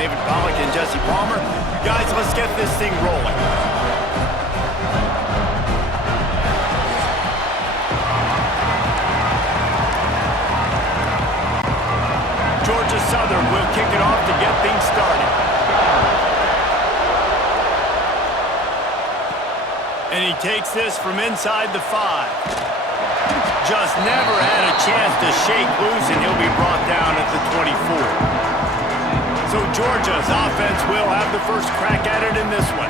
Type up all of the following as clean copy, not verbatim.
David Pollack and Jesse Palmer. Guys, let's get this thing rolling. Georgia Southern will kick it off to get things started. And he takes this from inside the 5. Just never had a chance to shake loose, and he'll be brought down at the 24. So Georgia's offense will have the first crack at it in this one.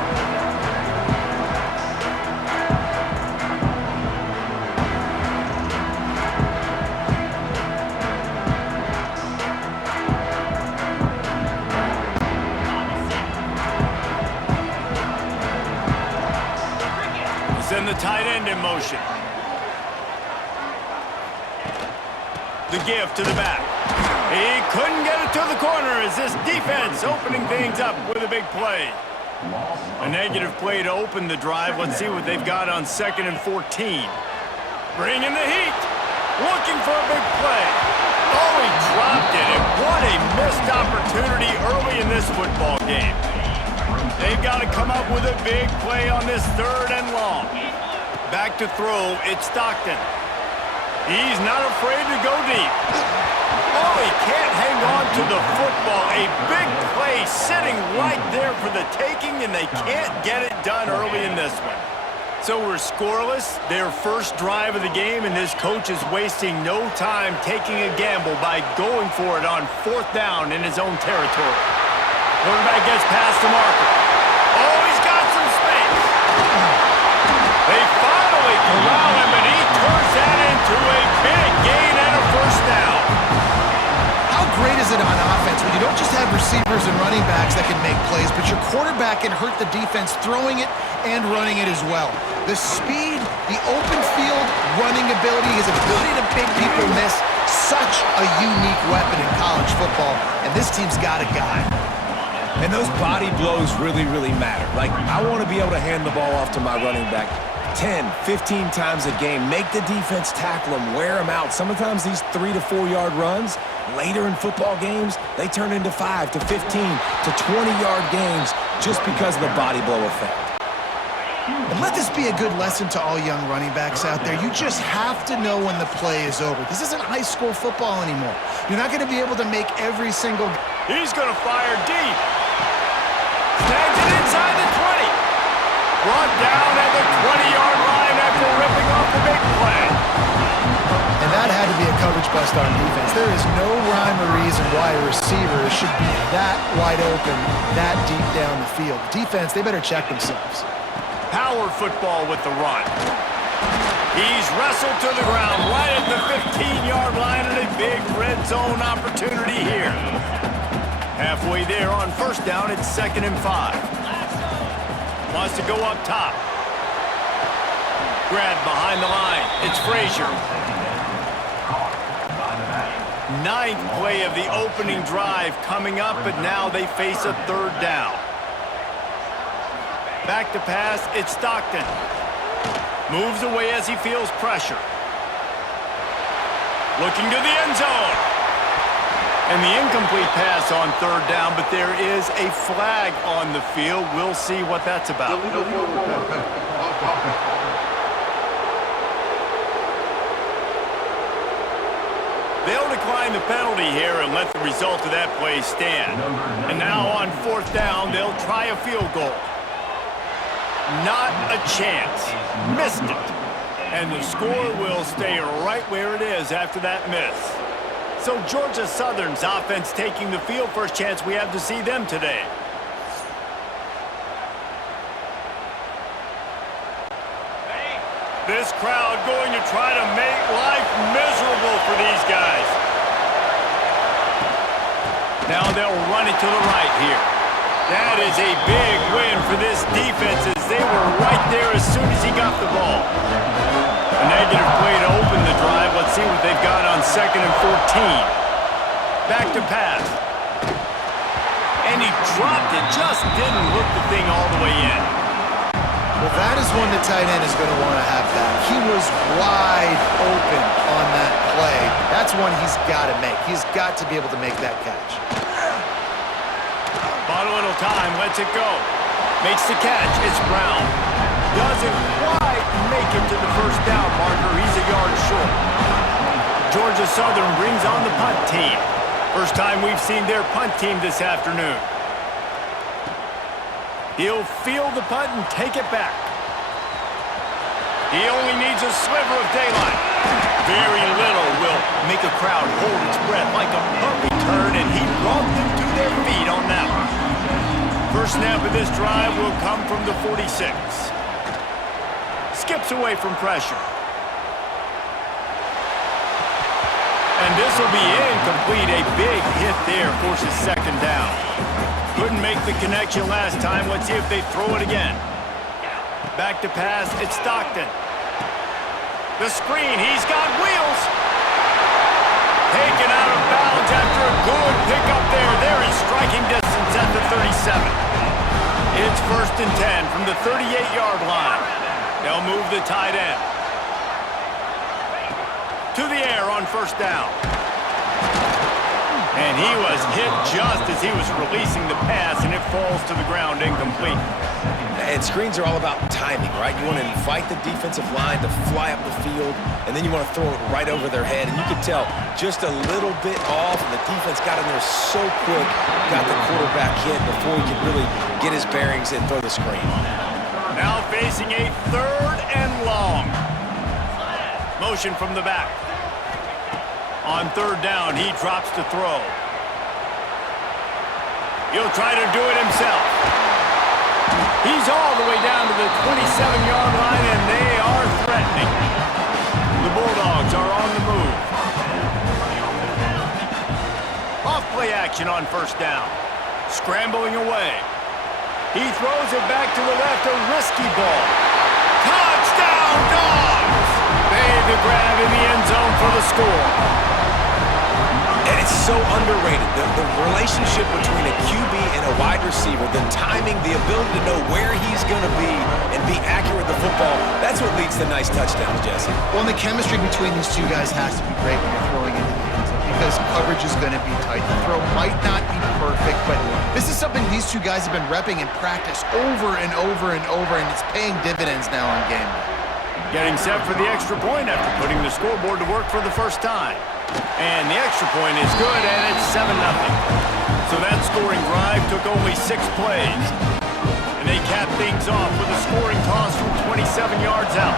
Send the tight end in motion. The give to the back. He couldn't get it to the corner as this defense opening things up with a big play. A negative play to open the drive. Let's see what they've got on 2nd and 14. Bringing the heat. Looking for a big play. Oh, he dropped it. And what a missed opportunity early in this football game. They've got to come up with a big play on this 3rd and long. Back to throw, it's Stockton. He's not afraid to go deep. Oh, he can't hang on to the football. A big play sitting right there for the taking, and they can't get it done early in this one. So we're scoreless, their first drive of the game, and this coach is wasting no time taking a gamble by going for it on 4th down in his own territory. Quarterback gets past the marker. Oh, he's got some space. They finally corral him, and he turns that into a big gain and a first down. How great is it on offense when you don't just have receivers and running backs that can make plays, but your quarterback can hurt the defense throwing it and running it as well. The speed, the open field running ability, his ability to make people miss, such a unique weapon in college football, and this team's got a guy. And those body blows really, really matter. Like, I want to be able to hand the ball off to my running back 10, 15 times a game. Make the defense tackle him, wear him out. Sometimes these 3 to 4 yard runs, later in football games, they turn into 5 to 15 to 20-yard games just because of the body blow effect. And let this be a good lesson to all young running backs out there. You just have to know when the play is over. This isn't high school football anymore. You're not going to be able to make every single... He's going to fire deep. Snags it inside the 20. Brought down at the 20-yard line after ripping off the big play. And that had to be a coverage bust on defense. There is no rhyme or reason why a receiver should be that wide open, that deep down the field. Defense, they better check themselves. Power football with the run. He's wrestled to the ground right at the 15-yard line, and a big red zone opportunity here. Halfway there on 1st down, it's 2nd and 5. Wants to go up top. Grabbed behind the line. It's Frazier. 9th play of the opening drive coming up, but now they face a 3rd down. Back to pass, it's Stockton. Moves away as he feels pressure. Looking to the end zone. And the incomplete pass on 3rd down, but there is a flag on the field. We'll see what that's about. They'll decline the penalty here and let the result of that play stand. And now on 4th down, they'll try a field goal. Not a chance. Missed it. And the score will stay right where it is after that miss. So Georgia Southern's offense taking the field. First chance we have to see them today. This crowd going to try to make life miserable for these guys. Now they'll run it to the right here. That is a big win for this defense as they were right there as soon as he got the ball. A negative play to open the drive. Let's see what they've got on 2nd and 14. Back to pass. And he dropped it. Just didn't look the thing all the way in. Well, that is one the tight end is going to want to have back. He was wide open on that play. That's one he's got to make. He's got to be able to make that catch. Got a little time, lets it go. Makes the catch, it's Brown. Doesn't quite make it to the first down marker. He's a yard short. Georgia Southern brings on the punt team. First time we've seen their punt team this afternoon. He'll field the punt and take it back. He only needs a sliver of daylight. Very little will make a crowd hold its breath like a puppy turn, and he brought them to their feet on that one. First snap of this drive will come from the 46. Skips away from pressure. And this will be incomplete. A big hit there forces second down. Couldn't make the connection last time. Let's see if they throw it again. Back to pass, it's Stockton. The screen, he's got wheels. Taken out of bounds after a good pickup there. They're in striking distance at the 37. It's 1st and 10 from the 38-yard line. They'll move the tight end. To the air on first down. And he was hit just as he was releasing the pass, and it falls to the ground incomplete. And screens are all about timing, right? You want to invite the defensive line to fly up the field, and then you want to throw it right over their head. And you can tell just a little bit off, and the defense got in there so quick, got the quarterback hit before he could really get his bearings and throw the screen. Now facing a 3rd and long. Motion from the back. On 3rd down, he drops to throw. He'll try to do it himself. He's all the way down to the 27-yard line, and they are threatening. The Bulldogs are on the move. Off play action on first down. Scrambling away. He throws it back to the left, a risky ball. Touchdown, Dogs! Made the grab in the end zone for the score. And it's so underrated. The relationship between a QB and a wide receiver, the timing, the ability to know where he's going to be and be accurate with the football, that's what leads to nice touchdowns, Jesse. Well, and the chemistry between these two guys has to be great when you're throwing into the end zone because coverage is going to be tight. The throw might not be perfect, but this is something these two guys have been repping in practice over and over and over, and it's paying dividends now on game day. Getting set for the extra point after putting the scoreboard to work for the first time. And the extra point is good, and it's 7-0. So that scoring drive took only 6 plays. And they cap things off with a scoring toss from 27 yards out.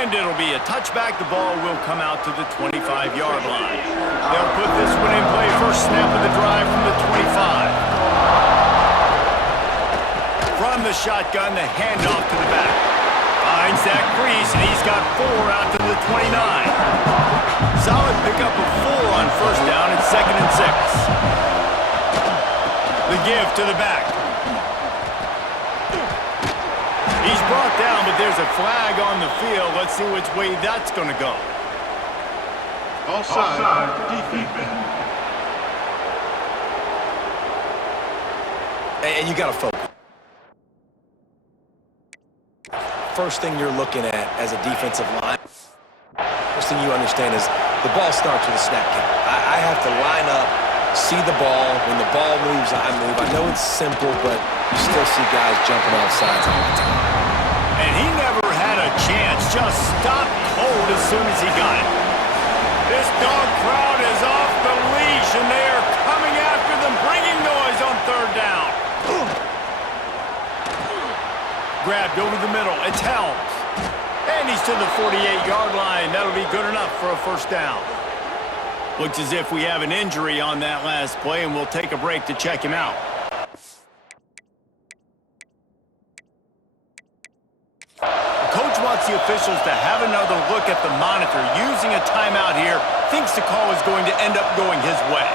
And it'll be a touchback. The ball will come out to the 25-yard line. They'll put this one in play. First snap of the drive from the 25. From the shotgun, the handoff to the back. Finds that crease, and he's got 4 out to the 29. Solid pickup of 4 on first down and 2nd and 6. The give to the back. He's brought down, but there's a flag on the field. Let's see which way that's going to go. Offside, defense. And you got to focus. First thing you're looking at as a defensive line, first thing you understand is the ball starts with a snap count. I have to line up, see the ball. When the ball moves, I move. I know it's simple, but you still see guys jumping off sides all the time. And he never had a chance. Just stopped cold as soon as he got it. This dog crowd is off the leash, and they are coming after them, bringing noise on 3rd down. Grabbed over the middle. It's Helms. And he's to the 48-yard line. That'll be good enough for a first down. Looks as if we have an injury on that last play, and we'll take a break to check him out. The coach wants the officials to have another look at the monitor. Using a timeout here, thinks the call is going to end up going his way.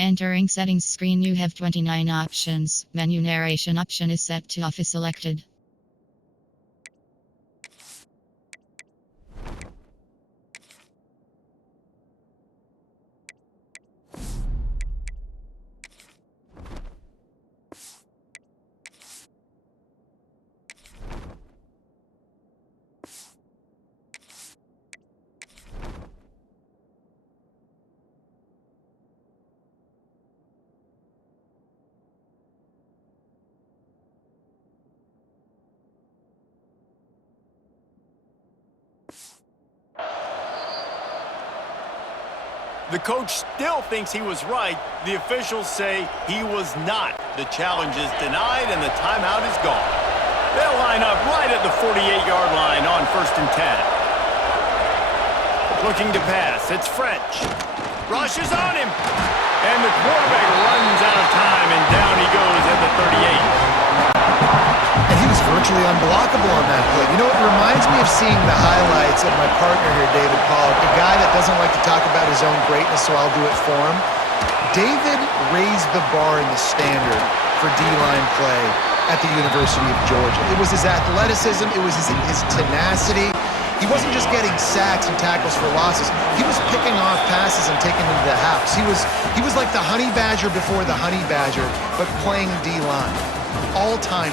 Entering settings screen, you have 29 options. Menu narration option is set to off is selected. The coach still thinks he was right. The officials say he was not. The challenge is denied and the timeout is gone. They'll line up right at the 48-yard line on 1st and 10. Looking to pass, it's French. Rushes on him. And the quarterback runs out of time, and down he goes at the 38. And he was virtually unblockable on that play. You know, it reminds me of seeing the highlights of my partner here, David Pollack, a guy that doesn't like to talk about his own greatness, so I'll do it for him. David raised the bar in the standard for D-line play at the University of Georgia. It was his athleticism, it was his tenacity. He wasn't just getting sacks and tackles for losses. He was picking off passes and taking them to the house. He was like the honey badger before the honey badger, but playing D-line. All-time